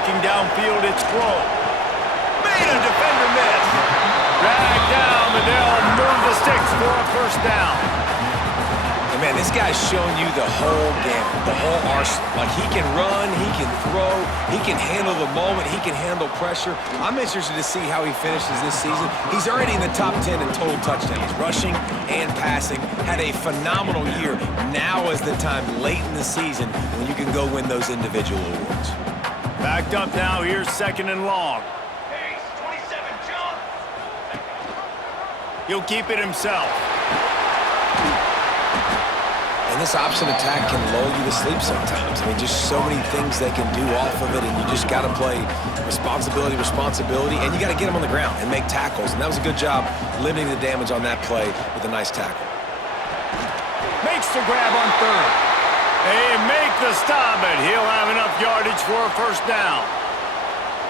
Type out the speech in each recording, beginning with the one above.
looking downfield, it's Grove. Made a defender miss. Dragged down, but they'll move the sticks for a first down. And man, this guy's showing you the whole gamut, the whole arsenal. Like, he can run, he can throw, he can handle the moment, he can handle pressure. I'm interested to see how he finishes this season. He's already in the top 10 in total touchdowns, rushing and passing. Had a phenomenal year. Now is the time late in the season when you can go win those individual awards. Backed up now, here's 2nd and long. He'll keep it himself. And this option attack can lull you to sleep sometimes. I mean, just so many things they can do off of it, and you just got to play responsibility, and you got to get them on the ground and make tackles. And that was a good job limiting the damage on that play with a nice tackle. Makes the grab on 3rd. They make the stop, but he'll have enough yardage for a first down.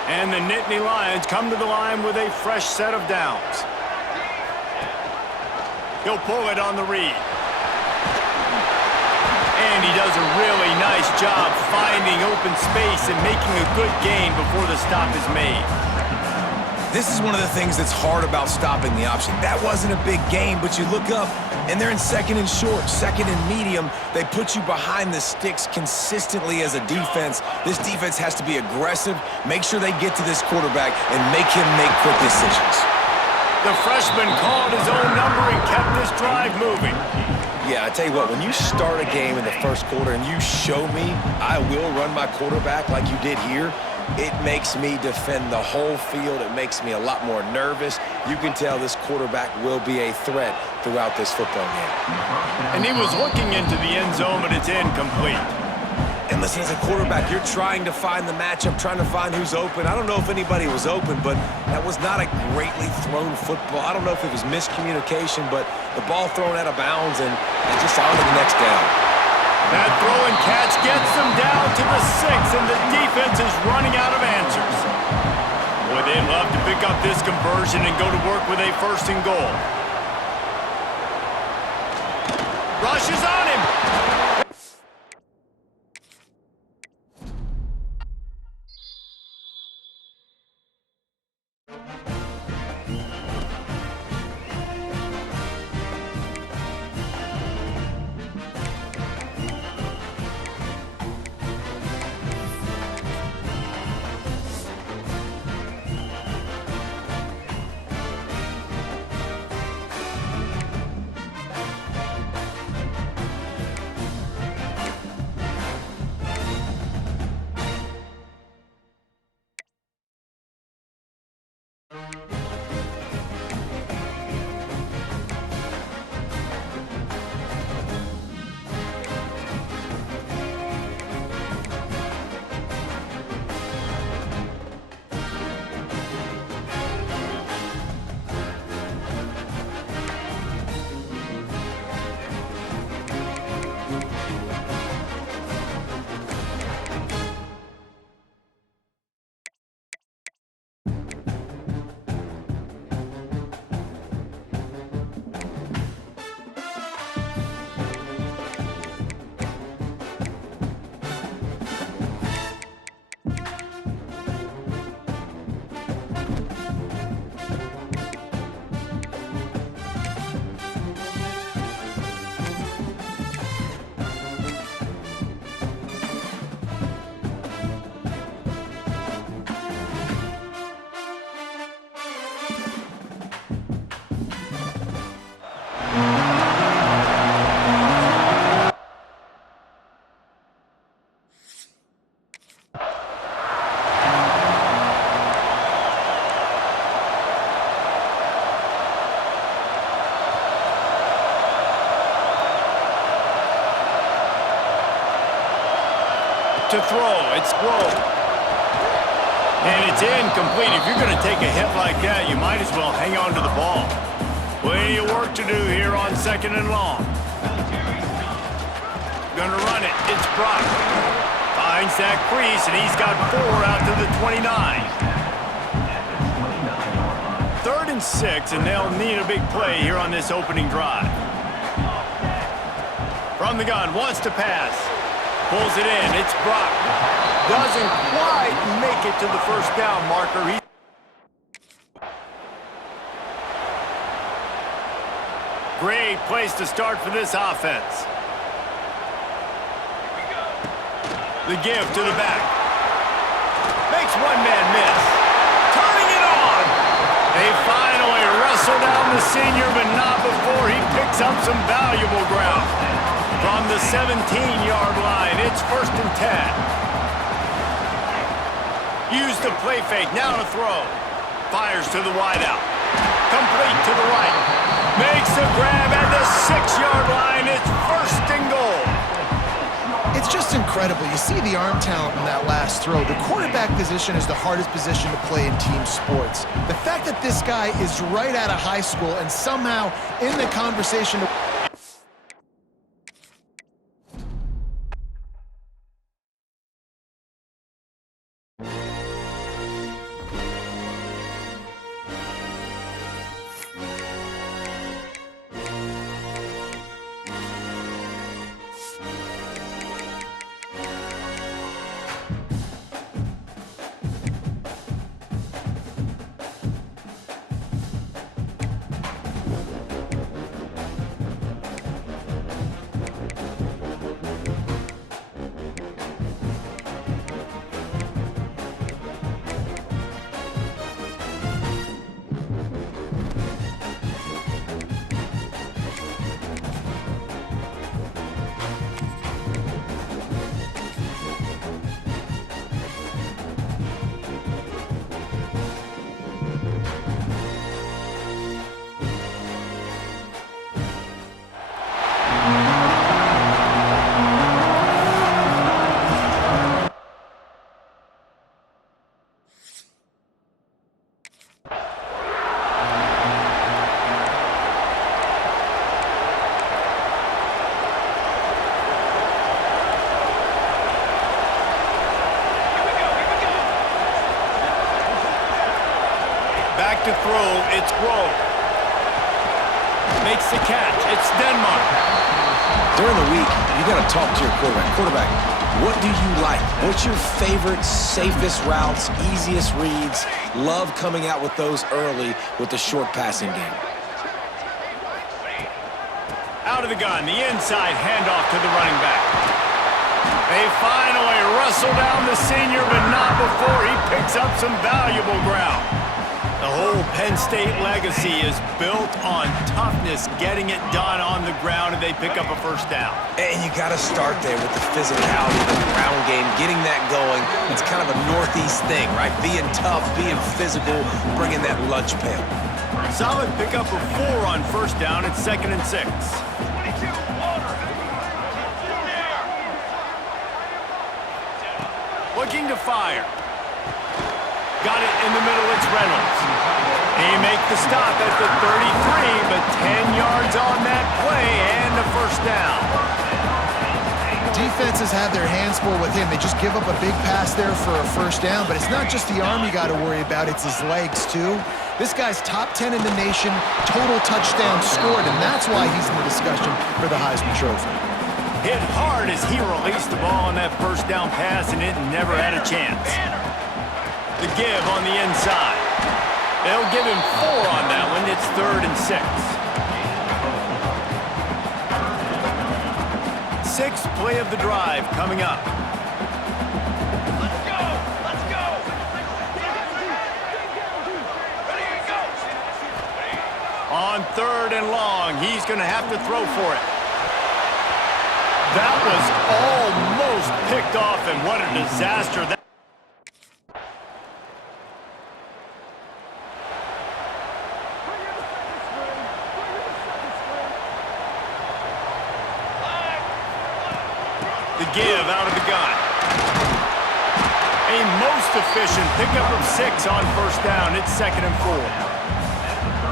And the Nittany Lions come to the line with a fresh set of downs. He'll pull it on the read. And he does a really nice job finding open space and making a good gain before the stop is made. This is one of the things that's hard about stopping the option. That wasn't a big gain, but you look up, and they're in 2nd and short, 2nd and medium. They put you behind the sticks consistently as a defense. This defense has to be aggressive, make sure they get to this quarterback, and make him make quick decisions. The freshman called his own number and kept this drive moving. Yeah, I tell you what, when you start a game in the first quarter and you show me I will run my quarterback like you did here, it makes me defend the whole field. It makes me a lot more nervous. You can tell this quarterback will be a threat throughout this football game. And he was looking into the end zone, but it's incomplete. And listen, as a quarterback, you're trying to find the matchup, trying to find who's open. I don't know if anybody was open, but that was not a greatly thrown football. I don't know if it was miscommunication, but the ball thrown out of bounds and just on to the next down. That throw and catch gets them down to the 6, and the defense is running out of answers. Boy, they'd love to pick up this conversion and go to work with a 1st and goal. Rushes on him. To throw, it's Grove. And it's incomplete. If you're going to take a hit like that, you might as well hang on to the ball. Plenty of work to do here on 2nd and long. Gonna run it. It's Brock. Finds that crease, and he's got 4 out to the 29. 3rd and 6, and they'll need a big play here on this opening drive. From the gun, wants to pass. Pulls it in. It's Brock. Doesn't quite make it to the first down marker. Great place to start for this offense. The give to the back. Makes one man miss. Turning it on. They finally wrestle down the senior, but not before he picks up some valuable ground. From the 17-yard line, it's 1st and 10. Use the play fake, now to throw. Fires to the wideout. Complete to the right. Makes the grab at the 6-yard line. It's 1st and goal. It's just incredible. You see the arm talent in that last throw. The quarterback position is the hardest position to play in team sports. The fact that this guy is right out of high school and somehow in the conversation... Back to throw, it's Grove. Makes the catch, it's Denmark. During the week, you got to talk to your quarterback. Quarterback, what do you like? What's your favorite, safest routes, easiest reads? Love coming out with those early with the short passing game. Out of the gun, the inside handoff to the running back. They finally wrestle down the senior, but not before he picks up some valuable ground. The whole Penn State legacy is built on toughness, getting it done on the ground, and they pick up a first down. And you got to start there with the physicality, the ground game, getting that going. It's kind of a Northeast thing, right? Being tough, being physical, bringing that lunch pail. Solid pickup of 4 on first down. It's 2nd and 6. Looking to fire. Got it in the middle, it's Reynolds. He make the stop at the 33, but 10 yards on that play and the first down. Defenses have their hands full with him. They just give up a big pass there for a first down, but it's not just the arm you got to worry about, it's his legs too. This guy's top 10 in the nation, total touchdowns scored, and that's why he's in the discussion for the Heisman Trophy. Hit hard as he released the ball on that first down pass, and it never had a chance. The give on the inside. They'll give him 4 on that one. It's 3rd and 6. Sixth play of the drive coming up. Let's go! Let's go! Ready to go! On 3rd and long, he's going to have to throw for it. That was almost picked off, and what a disaster that. The give out of the gun. A most efficient pickup of 6 on first down. It's 2nd and 4.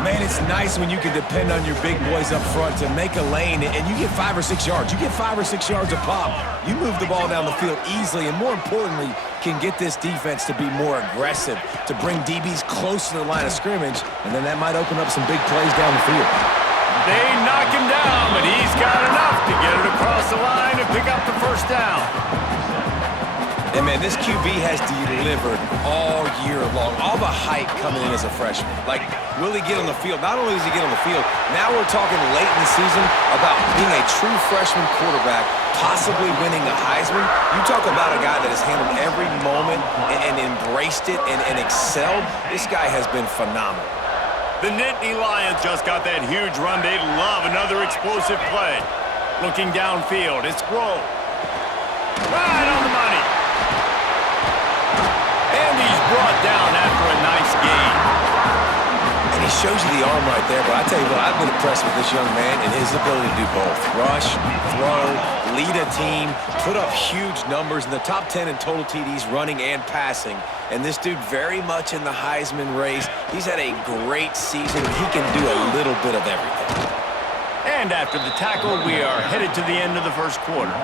Man, it's nice when you can depend on your big boys up front to make a lane, and you get 5 or 6 yards. You get 5 or 6 yards a pop. You move the ball down the field easily, and more importantly, can get this defense to be more aggressive, to bring DBs close to the line of scrimmage, and then that might open up some big plays down the field. They knock him down, but he's got enough to get it across the line and pick up the first down. And, man, this QB has delivered all year long. All the hype coming in as a freshman. Like, will he get on the field? Not only does he get on the field, now we're talking late in the season about being a true freshman quarterback, possibly winning a Heisman. You talk about a guy that has handled every moment and embraced it and excelled. This guy has been phenomenal. The Nittany Lions just got that huge run. They love another explosive play. Looking downfield, it's Grove. Right on the money. And he's brought down after a nice gain. And he shows you the arm right there, but I tell you what, I've been impressed with this young man and his ability to do both. Rush, throw, lead a team, put up huge numbers in the top 10 in total TDs running and passing. And this dude very much in the Heisman race. He's had a great season. He can do a little bit of everything. And after the tackle, we are headed to the end of the first quarter.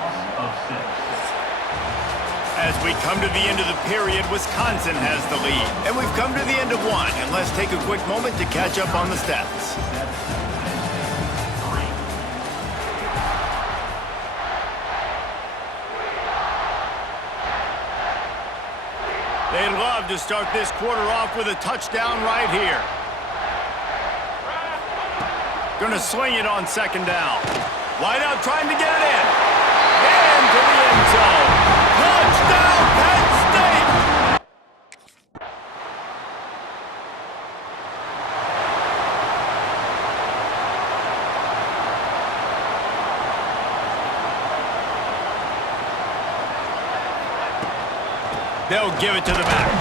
As we come to the end of the period, Wisconsin has the lead. And we've come to the end of one. And let's take a quick moment to catch up on the stats. They'd love to start this quarter off with a touchdown right here. Gonna swing it on second down. Wide out trying to get it in. And to the end zone. Touchdown, Penn State! They'll give it to the back.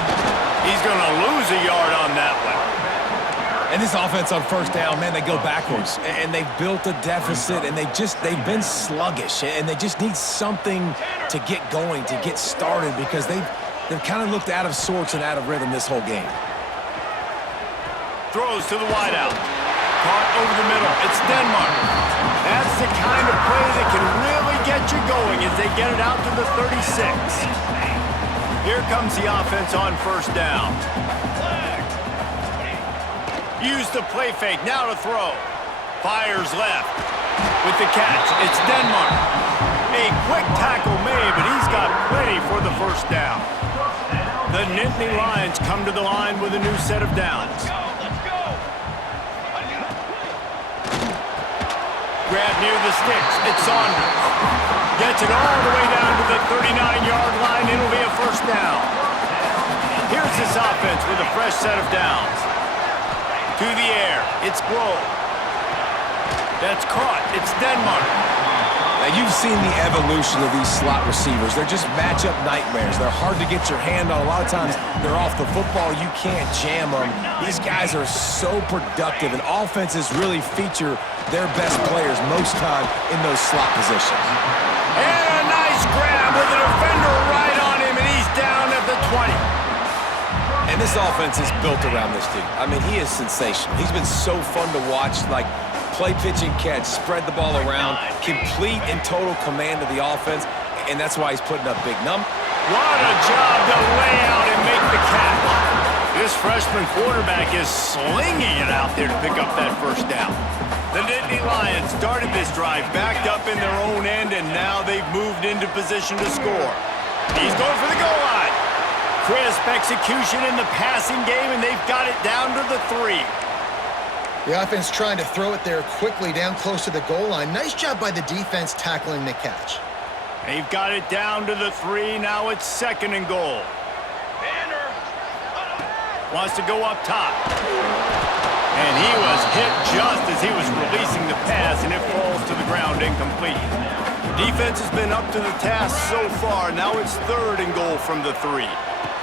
He's gonna lose a yard on that one. And this offense on first down, man, they go backwards. And they've built a deficit, and they've been sluggish. And they just need something to get going, to get started, because they've kind of looked out of sorts and out of rhythm this whole game. Throws to the wideout. Caught over the middle. It's Denmark. That's the kind of play that can really get you going as they get it out to the 36. Here comes the offense on first down. Use the play fake, now to throw. Fires left. With the catch, it's Denmark. A quick tackle made, but he's got plenty for the first down. The Nittany Lions come to the line with a new set of downs. Let's go! Grab near the sticks, it's Saunders. Gets it all the way down to the 39-yard line. It'll be a first down. Here's this offense with a fresh set of downs. To the air, it's Grove. That's caught, it's Denmark. Now, you've seen the evolution of these slot receivers. They're just matchup nightmares. They're hard to get your hand on. A lot of times, they're off the football. You can't jam them. These guys are so productive, and offenses really feature their best players most time in those slot positions. And a nice grab with a defender right on him, and he's down at the 20. And this offense is built around this dude. I mean, he is sensational. He's been so fun to watch, like play, pitch, and catch, spread the ball around, complete and total command of the offense, and that's why he's putting up big numbers. What a job to lay out and make the catch. This freshman quarterback is slinging it out there to pick up that first down. The Nittany Lions started this drive backed up in their own end, and now they've moved into position to score. He's going for the goal line. Crisp execution in the passing game, and they've got it down to the 3. The offense trying to throw it there quickly down close to the goal line. Nice job by the defense tackling the catch. They've got it down to the 3. Now it's second and goal. Wants to go up top. And he was hit just as he was releasing the pass, and it falls to the ground incomplete. The defense has been up to the task so far. Now it's third and goal from the 3.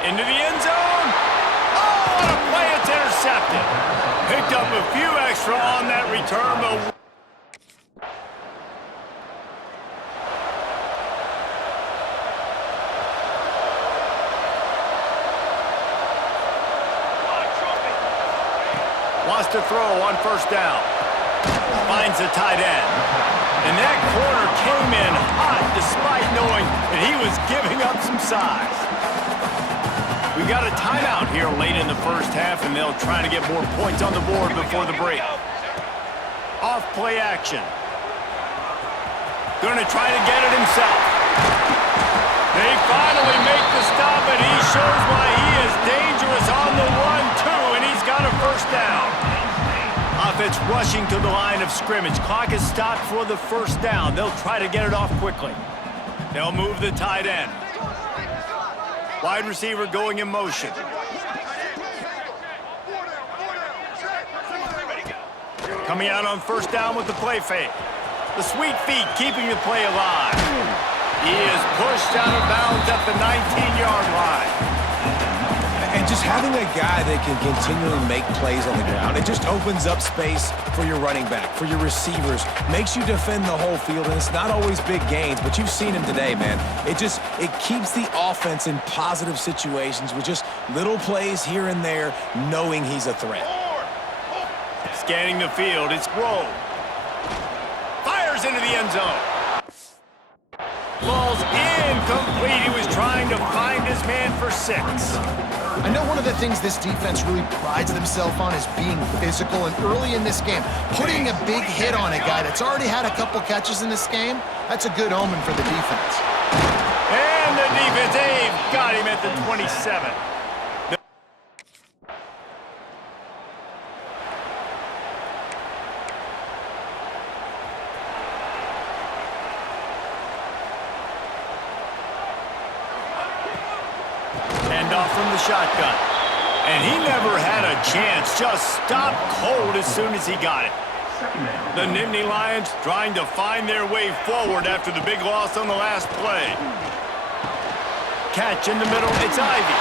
Into the end zone. Oh, what a play. It's intercepted. Picked up a few extra on that return, but... wants to throw on first down. Finds the tight end. And that corner came in hot despite knowing that he was giving up some size. We got a timeout here late in the first half, and they'll try to get more points on the board before the break. Off play action. Going to try to get it himself. They finally make the stop, and he shows why he is dangerous on the run, too, and he's got a first down. Offense rushing to the line of scrimmage. Clock is stopped for the first down. They'll try to get it off quickly. They'll move the tight end. Wide receiver going in motion. Coming out on first down with the play fake. The sweet feet keeping the play alive. He is pushed out of bounds at the 19-yard line. And just having a guy that can continually make plays on the ground, it just opens up space for your running back, for your receivers, makes you defend the whole field, and it's not always big gains, but you've seen him today, man. It keeps the offense in positive situations with just little plays here and there, knowing he's a threat. Scanning the field, it's Rowe. Fires into the end zone. Falls incomplete. He was trying to find his man for 6. I know one of the things this defense really prides themselves on is being physical, and early in this game, putting a big hit on a guy that's already had a couple catches in this game, that's a good omen for the defense. And the defense, they've got him at the 27. Off from the shotgun. And he never had a chance. Just stopped cold as soon as he got it. The Nittany Lions trying to find their way forward after the big loss on the last play. Catch in the middle. It's Ivy.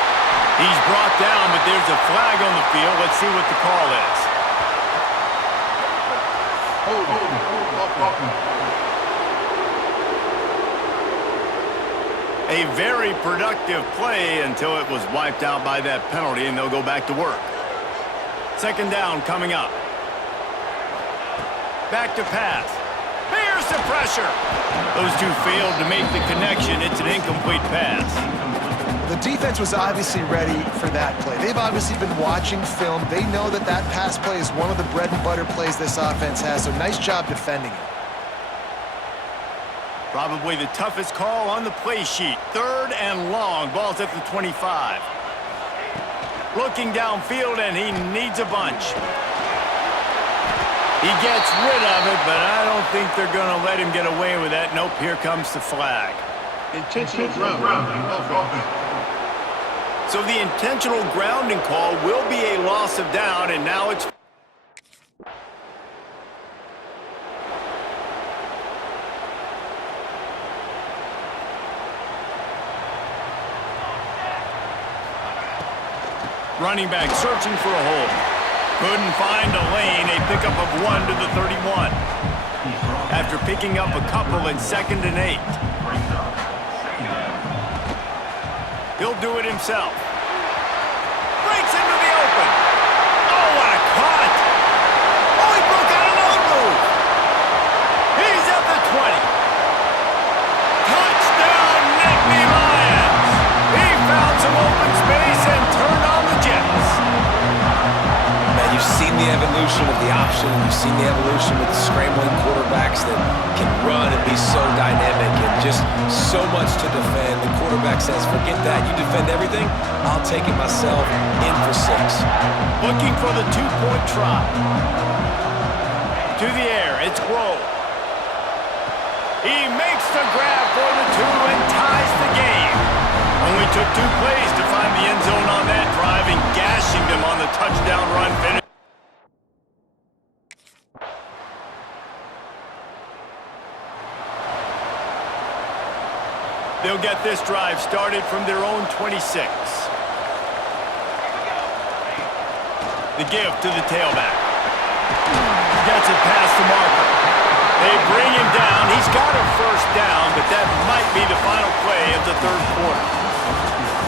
He's brought down, but there's a flag on the field. Let's see what the call is. A very productive play until it was wiped out by that penalty, and they'll go back to work. Second down coming up. Back to pass. There's the pressure. Those two failed to make the connection. It's an incomplete pass. The defense was obviously ready for that play. They've obviously been watching film. They know that that pass play is one of the bread and butter plays this offense has, so nice job defending it. Probably the toughest call on the play sheet. Third and long. Ball's at the 25. Looking downfield, and he needs a bunch. He gets rid of it, but I don't think they're going to let him get away with that. Nope, here comes the flag. Intentional grounding. So the intentional grounding call will be a loss of down, and now it's... Running back searching for a hole. Couldn't find a lane. A pickup of 1 to the 31. After picking up a couple in 2nd and 8. He'll do it himself. Breaks into the open. Oh, what a cut. Oh, he broke out another move. He's at the 20. Touchdown, Nittany Lions. He found some open space and turned on the Jets. Man, you've seen the evolution of the option. You've seen the evolution with scrambling quarterbacks that can run and be so dynamic and just so much to defend. The quarterback says, forget that. You defend everything, I'll take it myself. In for 6. Looking for the 2-point try. To the air, it's Rowe. He makes the grab for the 2 and ties the game. Only took 2 plays to find the end zone on that drive and gashing them on the touchdown run finish. They'll get this drive started from their own 26. The give to the tailback. Gets it past the marker. They bring him down. He's got a first down, but that might be the final play of the 3rd quarter.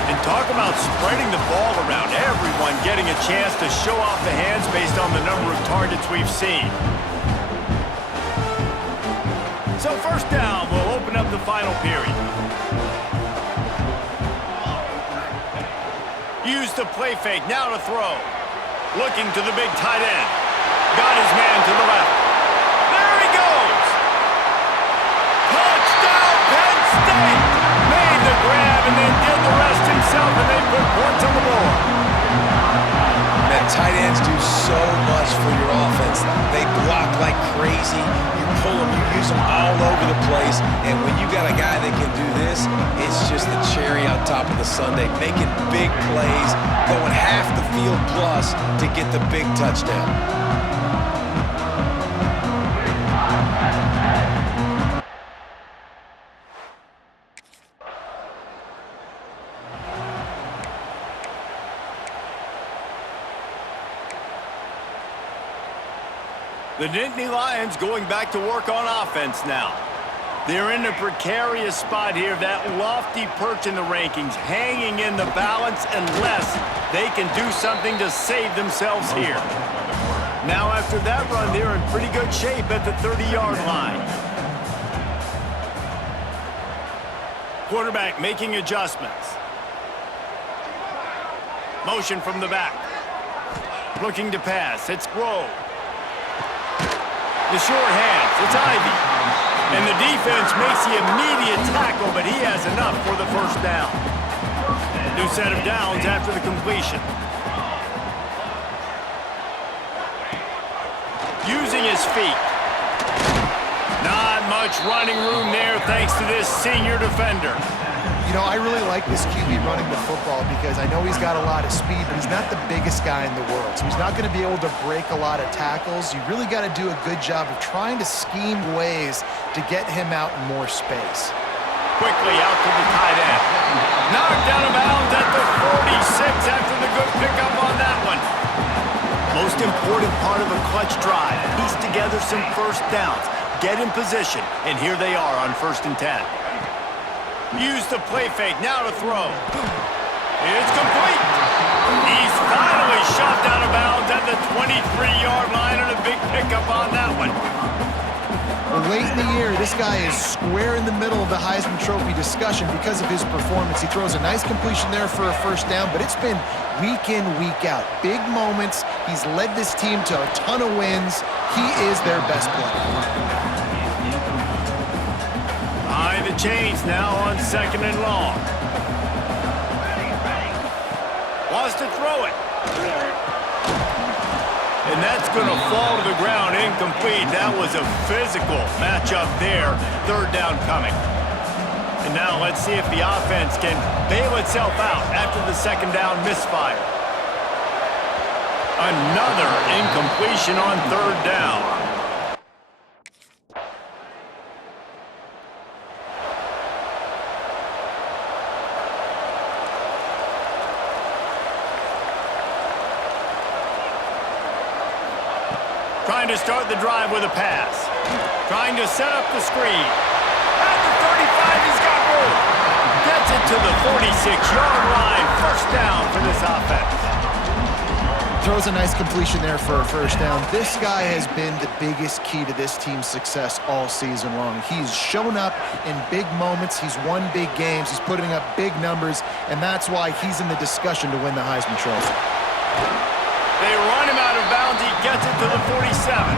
And talk about spreading the ball around. Everyone getting a chance to show off the hands based on the number of targets we've seen. So first down will open up the final period. Use the play fake, now to throw. Looking to the big tight end. Got his man to the left. There he goes! Touchdown, Penn State! Made the grab himself, and they put points on the board. Man, tight ends do so much for your offense. They block like crazy. You pull them, you use them all over the place. And when you got a guy that can do this, it's just the cherry on top of the sundae. Making big plays, going half the field plus to get the big touchdown. The Nittany Lions going back to work on offense now. They're in a precarious spot here, that lofty perch in the rankings, hanging in the balance unless they can do something to save themselves here. Now after that run, they're in pretty good shape at the 30-yard line. Quarterback making adjustments. Motion from the back. Looking to pass, it's Grove. The short hands, it's Ivy. And the defense makes the immediate tackle, but he has enough for the first down. New set of downs after the completion. Using his feet. Not much running room there thanks to this senior defender. You know, I really like this QB running the football because I know he's got a lot of speed, but he's not the biggest guy in the world. So he's not going to be able to break a lot of tackles. You really got to do a good job of trying to scheme ways to get him out in more space. Quickly out to the tight end. Knocked out of bounds at the 46 after the good pickup on that one. Most important part of a clutch drive. Piece together some first downs. Get in position, and here they are on 1st and 10. Use the play fake, now to throw. It's complete. He's finally shoved out of bounds at the 23-yard line, and a big pickup on that one. Well, late in the year, this guy is square in the middle of the Heisman Trophy discussion because of his performance. He throws a nice completion there for a first down, but it's been week in, week out. Big moments. He's led this team to a ton of wins. He is their best player. Behind the chains now on 2nd and long. Wants to throw it. And that's going to fall to the ground, incomplete. That was a physical matchup there. 3rd down coming. And now let's see if the offense can bail itself out after the 2nd down misfire. Another incompletion on 3rd down. Trying to start the drive with a pass. Trying to set up the screen. At the 35, he's got room. Gets it to the 46-yard line. 1st down for this offense. Throws a nice completion there for a 1st down. This guy has been the biggest key to this team's success all season long. He's shown up in big moments. He's won big games. He's putting up big numbers, and that's why he's in the discussion to win the Heisman Trophy. They run him out of bounds. He gets it to the 47.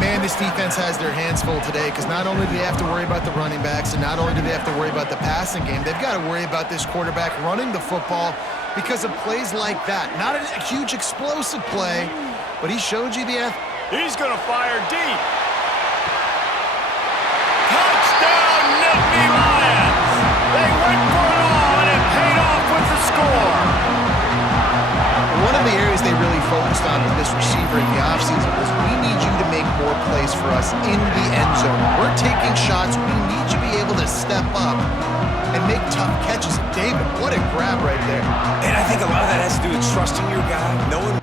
Man, this defense has their hands full today because not only do they have to worry about the running backs and not only do they have to worry about the passing game, they've got to worry about this quarterback running the football because of plays like that. Not a huge explosive play, but he showed you the... He's going to fire deep. Touchdown, Nittany Lions! They went for it all, and it paid off with the score. One of the areas they really focused on with this receiver in the offseason was we need you to make more plays for us in the end zone. We're taking shots. We need you to be able to step up and make tough catches. David, what a grab right there. And I think a lot of that has to do with trusting your guy, knowing.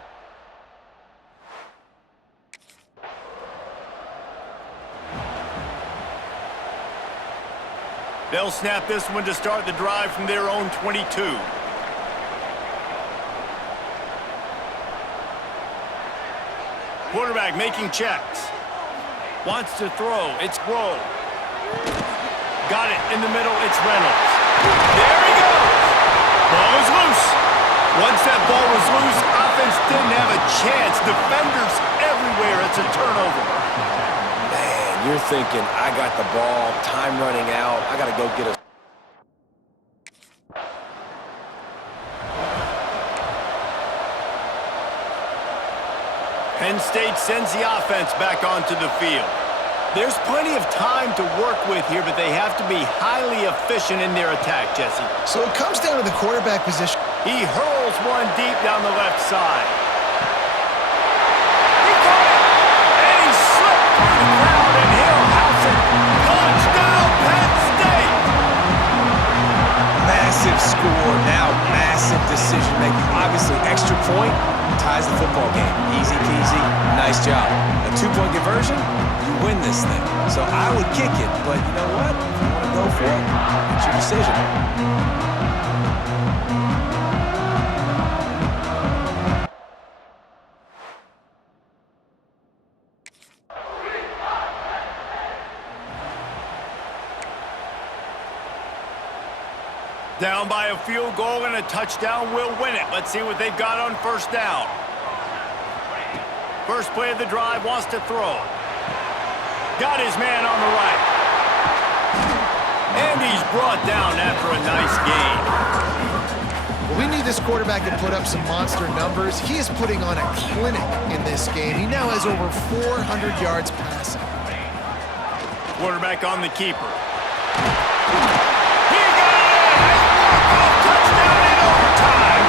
They'll snap this one to start the drive from their own 22. Quarterback making checks. Wants to throw. It's Grove. Got it in the middle. It's Reynolds. There he goes. Ball is loose. Once that ball was loose, offense didn't have a chance. Defenders everywhere. It's a turnover. Man, you're thinking, I got the ball, time running out, I got to go get a... Penn State sends the offense back onto the field. There's plenty of time to work with here, but they have to be highly efficient in their attack, Jesse. So it comes down to the quarterback position. He hurls one deep down the left side. He caught it! And he slipped through the crowd, and he'll house it. Touchdown, Penn State! Massive score, now massive decision-making. Obviously, extra point ties the football game. Easy peasy, nice job. A 2-point conversion, you win this thing. So I would kick it, but you know what? If you want to go for it, it's your decision. Down by a field goal and a touchdown will win it. Let's see what they've got on first down. First play of the drive, wants to throw. Got his man on the right. And he's brought down after a nice gain. Well, we need this quarterback to put up some monster numbers. He is putting on a clinic in this game. He now has over 400 yards passing. Quarterback on the keeper. He got it! Touchdown in overtime!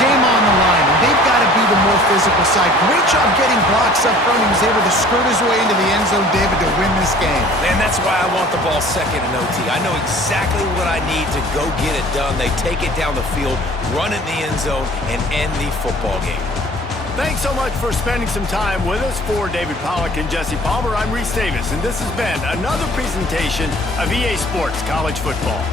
Game on the line, and they've got to be the more physical side. Great job getting blocks up front. He was able to skirt his way into the end zone, David, to win this game. Man, that's why I want the ball second in OT. I know exactly what I need to go get it done. They take it down the field, run it in the end zone, and end the football game. Thanks so much for spending some time with us. For David Pollack and Jesse Palmer, I'm Reese Davis, and this has been another presentation of EA Sports College Football.